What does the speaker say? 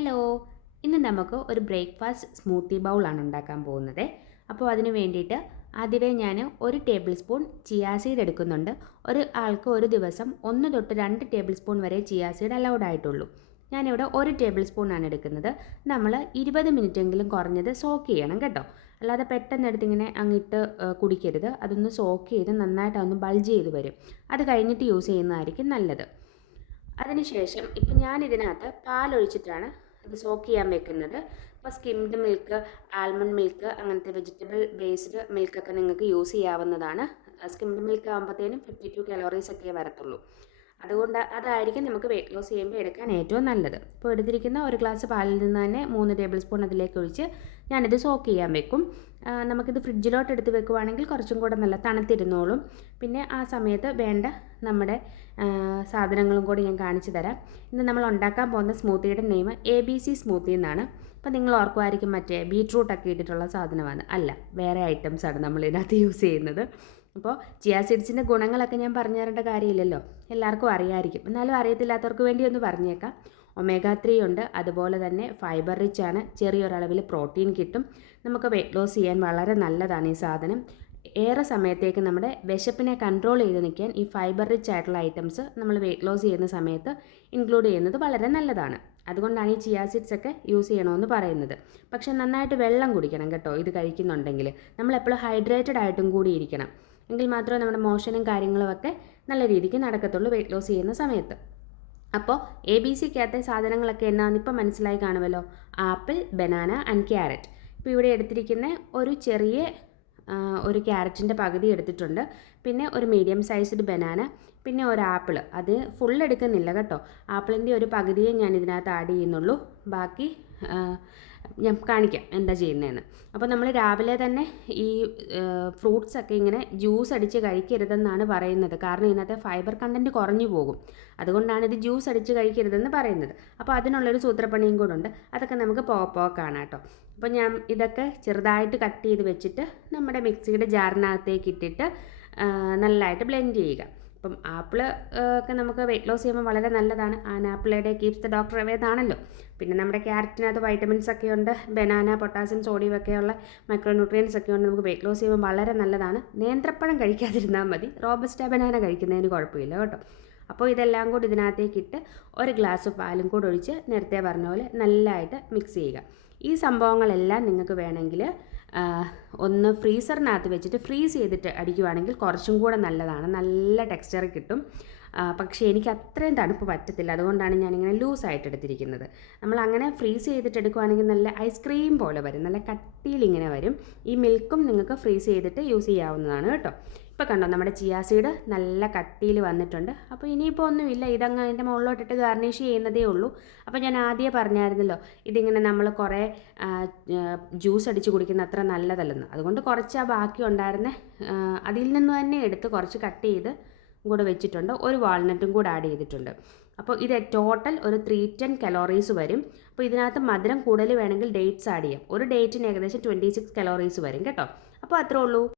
Hello, ഇന്ന് നമുക്ക് ഒരു ബ്രേക്ക്ഫാസ്റ്റ് സ്മൂത്തി ബൗളാണ് ഉണ്ടാക്കാൻ പോകുന്നത്. അപ്പോൾ അതിന് വേണ്ടിയിട്ട് ആദ്യമേ ഞാൻ 1 ടേബിൾ സ്പൂൺ ചിയാ സീഡ് എടുക്കുന്നുണ്ട്. ഒരു ആൾക്ക് ഒരു ദിവസം 1 തൊട്ട് 2 ടേബിൾ സ്പൂൺ വരെ ചിയാ സീഡ് അലൗഡ് ആയിട്ടുള്ളൂ. ഞാനിവിടെ 1 ടേബിൾ സ്പൂണാണ് എടുക്കുന്നത്. നമ്മൾ 20 മിനിറ്റെങ്കിലും കുറഞ്ഞത് സോക്ക് ചെയ്യണം കേട്ടോ. അല്ലാതെ പെട്ടെന്ന് എടുത്തിങ്ങനെ അങ്ങിട്ട് കുടിക്കരുത്. അതൊന്ന് സോക്ക് ചെയ്ത് നന്നായിട്ട് അതൊന്ന് ബൾജ് ചെയ്ത് വരും. അത് കഴിഞ്ഞിട്ട് യൂസ് ചെയ്യുന്നതായിരിക്കും നല്ലത്. അതിനുശേഷം ഇപ്പം ഞാനിതിനകത്ത് പാലൊഴിച്ചിട്ടാണ് ഇത് സോക്ക് ചെയ്യാൻ വെക്കുന്നത്. ഇപ്പോൾ സ്കിംഡ് മിൽക്ക്, ആൽമണ്ട് മിൽക്ക്, അങ്ങനത്തെ വെജിറ്റബിൾ ബേസ്ഡ് മിൽക്കൊക്കെ നിങ്ങൾക്ക് യൂസ് ചെയ്യാവുന്നതാണ്. സ്കിംഡ് മിൽക്ക് ആകുമ്പോഴത്തേനും 52 കലോറീസ് ഒക്കെ വരത്തുള്ളൂ. അതുകൊണ്ട് അതായിരിക്കും നമുക്ക് വെയിറ്റ് ലോസ് ചെയ്യുമ്പോൾ എടുക്കാൻ ഏറ്റവും നല്ലത്. ഇപ്പോൾ എടുത്തിരിക്കുന്ന ഒരു ഗ്ലാസ് പാലിൽ നിന്ന് തന്നെ 3 ടേബിൾ സ്പൂൺ അതിലേക്ക് ഒഴിച്ച് ഞാനിത് സോക്ക് ചെയ്യാൻ വെക്കും. നമുക്കിത് ഫ്രിഡ്ജിലോട്ട് എടുത്ത് വെക്കുവാണെങ്കിൽ കുറച്ചും കൂടെ നല്ല തണുത്തിരുന്നോളും. പിന്നെ ആ സമയത്ത് വേണ്ട നമ്മുടെ സാധനങ്ങളും കൂടി ഞാൻ കാണിച്ചു തരാം. ഇന്ന് നമ്മൾ ഉണ്ടാക്കാൻ പോകുന്ന സ്മൂത്തിയുടെ നെയിം ABC സ്മൂത്തി എന്നാണ്. അപ്പോൾ നിങ്ങൾ ഓർക്കുമായിരിക്കും മറ്റേ ബീട്രൂട്ടൊക്കെ ഇട്ടിട്ടുള്ള സാധനമാണ്. അല്ല, വേറെ ഐറ്റംസാണ് നമ്മൾ ഇതിനകത്ത് യൂസ് ചെയ്യുന്നത്. അപ്പോൾ ചിയാ സീഡ്സിൻ്റെ ഗുണങ്ങളൊക്കെ ഞാൻ പറഞ്ഞു തരേണ്ട കാര്യമില്ലല്ലോ, എല്ലാവർക്കും അറിയാമായിരിക്കും. എന്നാലും അറിയത്തില്ലാത്തവർക്ക് വേണ്ടി ഒന്ന് പറഞ്ഞേക്കാം. omega 3 ഉണ്ട്, അതുപോലെ തന്നെ ഫൈബർ റിച്ച് ആണ്, ചെറിയൊരളവിൽ പ്രോട്ടീൻ കിട്ടും. നമുക്ക് വെയിറ്റ് ലോസ് ചെയ്യാൻ വളരെ നല്ലതാണ് ഈ സാധനം. ഏറെ സമയത്തേക്ക് നമ്മുടെ വിശപ്പിനെ കൺട്രോൾ ചെയ്ത് നിൽക്കാൻ ഈ ഫൈബർ റിച്ച് ആയിട്ടുള്ള ഐറ്റംസ് നമ്മൾ വെയിറ്റ് ലോസ് ചെയ്യുന്ന സമയത്ത് ഇൻക്ലൂഡ് ചെയ്യുന്നത് വളരെ നല്ലതാണ്. അതുകൊണ്ടാണ് ഈ ചിയാ സീഡ്സ് ഒക്കെ യൂസ് ചെയ്യണമെന്ന് പറയുന്നത്. പക്ഷേ നന്നായിട്ട് വെള്ളം കുടിക്കണം കേട്ടോ ഇത് കഴിക്കുന്നുണ്ടെങ്കിൽ. നമ്മളെപ്പോഴും ഹൈഡ്രേറ്റഡ് ആയിട്ടും കൂടി ഇരിക്കണം. എങ്കിൽ മാത്രമേ നമ്മുടെ മോഷനും കാര്യങ്ങളും ഒക്കെ നല്ല രീതിക്ക് നടക്കത്തുള്ളൂ വെയിറ്റ് ലോസ് ചെയ്യുന്ന സമയത്ത്. അപ്പോൾ ABCക്കകത്തെ സാധനങ്ങളൊക്കെ എന്നാന്ന് ഇപ്പം മനസ്സിലായി കാണുമല്ലോ. Apple, banana and carrot. ഇപ്പോൾ ഇവിടെ എടുത്തിരിക്കുന്ന ഒരു ക്യാരറ്റിൻ്റെ പകുതി എടുത്തിട്ടുണ്ട്. പിന്നെ ഒരു മീഡിയം സൈസ്ഡ് ബനാന, പിന്നെ ഒരു ആപ്പിൾ. അത് ഫുൾ എടുക്കുന്നില്ല കേട്ടോ. ആപ്പിളിൻ്റെ ഒരു പകുതിയെ ഞാൻ ഇതിനകത്ത് ആഡ് ചെയ്യുന്നുള്ളൂ. ബാക്കി ഞാൻ കാണിക്കാം എന്താ ചെയ്യുന്നതെന്ന്. അപ്പോൾ നമ്മൾ രാവിലെ തന്നെ ഈ ഫ്രൂട്ട്സൊക്കെ ഇങ്ങനെ ജ്യൂസ് അടിച്ച് കഴിക്കരുതെന്നാണ് പറയുന്നത്. കാരണം ഇതിനകത്തെ ഫൈബർ കണ്ടൻറ്റ് കുറഞ്ഞു പോകും. അതുകൊണ്ടാണ് ഇത് ജ്യൂസ് അടിച്ച് കഴിക്കരുതെന്ന് പറയുന്നത്. അപ്പോൾ അതിനുള്ളൊരു സൂത്രപ്പണിയും കൂടെ ഉണ്ട്. അതൊക്കെ നമുക്ക് കാണാം കേട്ടോ. അപ്പോൾ ഞാൻ ഇതൊക്കെ ചെറുതായിട്ട് കട്ട് ചെയ്ത് വെച്ചിട്ട് നമ്മുടെ മിക്സിയുടെ ജാറിനകത്തേക്ക് ഇട്ടിട്ട് നല്ലതായിട്ട് ബ്ലെൻഡ് ചെയ്യുക. അപ്പം ആപ്പിൾ ഒക്കെ നമുക്ക് വെയിറ്റ് ലോസ് ചെയ്യുമ്പോൾ വളരെ നല്ലതാണ്. Apple day keeps the doctor away എന്നാണല്ലോ. പിന്നെ നമ്മുടെ ക്യാരറ്റിനകത്ത് വൈറ്റമിൻസ് ഒക്കെ ഉണ്ട്, ബനാന, പൊട്ടാസ്യം, സോഡിയം ഒക്കെയുള്ള മൈക്രോ ന്യൂട്രിയൻസ് ഒക്കെ ഉണ്ട്. നമുക്ക് വെയിറ്റ് ലോസ് ചെയ്യുമ്പോൾ വളരെ നല്ലതാണ്. നേന്ത്രപ്പഴം കഴിക്കാതിരുന്നാൽ മതി, റോബസ്റ്റ ബനാന കഴിക്കുന്നതിന് കുഴപ്പമില്ല കേട്ടോ. അപ്പോൾ ഇതെല്ലാം കൂടി ഇതിനകത്തേക്ക് ഇട്ട് ഒരു ഗ്ലാസ് പാലും കൂടി ഒഴിച്ച് നേരത്തെ പറഞ്ഞ പോലെ നല്ലതായിട്ട് മിക്സ് ചെയ്യുക. ഈ സംഭവങ്ങളെല്ലാം നിങ്ങൾക്ക് വേണമെങ്കിൽ ഒന്ന് ഫ്രീസറിനകത്ത് വെച്ചിട്ട് ഫ്രീസ് ചെയ്തിട്ട് അടിക്കുവാണെങ്കിൽ കുറച്ചും കൂടെ നല്ലതാണ്, നല്ല ടെക്സ്ചർ കിട്ടും. പക്ഷേ എനിക്ക് അത്രയും തണുപ്പ് പറ്റത്തില്ല, അതുകൊണ്ടാണ് ഞാനിങ്ങനെ ലൂസായിട്ട് എടുത്തിരിക്കുന്നത്. നമ്മൾ അങ്ങനെ ഫ്രീസ് ചെയ്തിട്ട് എടുക്കുവാണെങ്കിൽ നല്ല ഐസ്ക്രീം പോലെ വരും, നല്ല കട്ടിയിലിങ്ങനെ വരും. ഈ മിൽക്കും നിങ്ങൾക്ക് ഫ്രീസ് ചെയ്തിട്ട് യൂസ് ചെയ്യാവുന്നതാണ് കേട്ടോ. ഇപ്പോൾ കണ്ടോ നമ്മുടെ ചിയാ സീഡ് നല്ല കട്ടിയിൽ വന്നിട്ടുണ്ട്. അപ്പോൾ ഇനിയിപ്പോൾ ഒന്നുമില്ല, ഇതങ്ങ് അതിൻ്റെ മുകളിലോട്ടിട്ട് ഗാർണിഷ് ചെയ്യുന്നതേ ഉള്ളൂ. അപ്പോൾ ഞാൻ ആദ്യമേ പറഞ്ഞായിരുന്നല്ലോ ഇതിങ്ങനെ നമ്മൾ കുറേ ജ്യൂസ് അടിച്ച് കുടിക്കുന്ന അത്ര നല്ലതല്ലെന്ന്. അതുകൊണ്ട് കുറച്ച് ആ ബാക്കി ഉണ്ടായിരുന്ന അതിൽ നിന്ന് തന്നെ എടുത്ത് കുറച്ച് കട്ട് ചെയ്ത് കൂടെ വെച്ചിട്ടുണ്ട്. ഒരു വാൾനട്ടും കൂടെ ആഡ് ചെയ്തിട്ടുണ്ട്. അപ്പോൾ ഇത് ടോട്ടൽ ഒരു 310 കലോറീസ് വരും. അപ്പോൾ ഇതിനകത്ത് മധുരം കൂടുതൽ വേണമെങ്കിൽ ഡേറ്റ്സ് ആഡ് ചെയ്യാം. ഒരു ഡേറ്റിന് ഏകദേശം 26 കലോറീസ് വരും കേട്ടോ. അപ്പോൾ അത്രേ ഉള്ളൂ.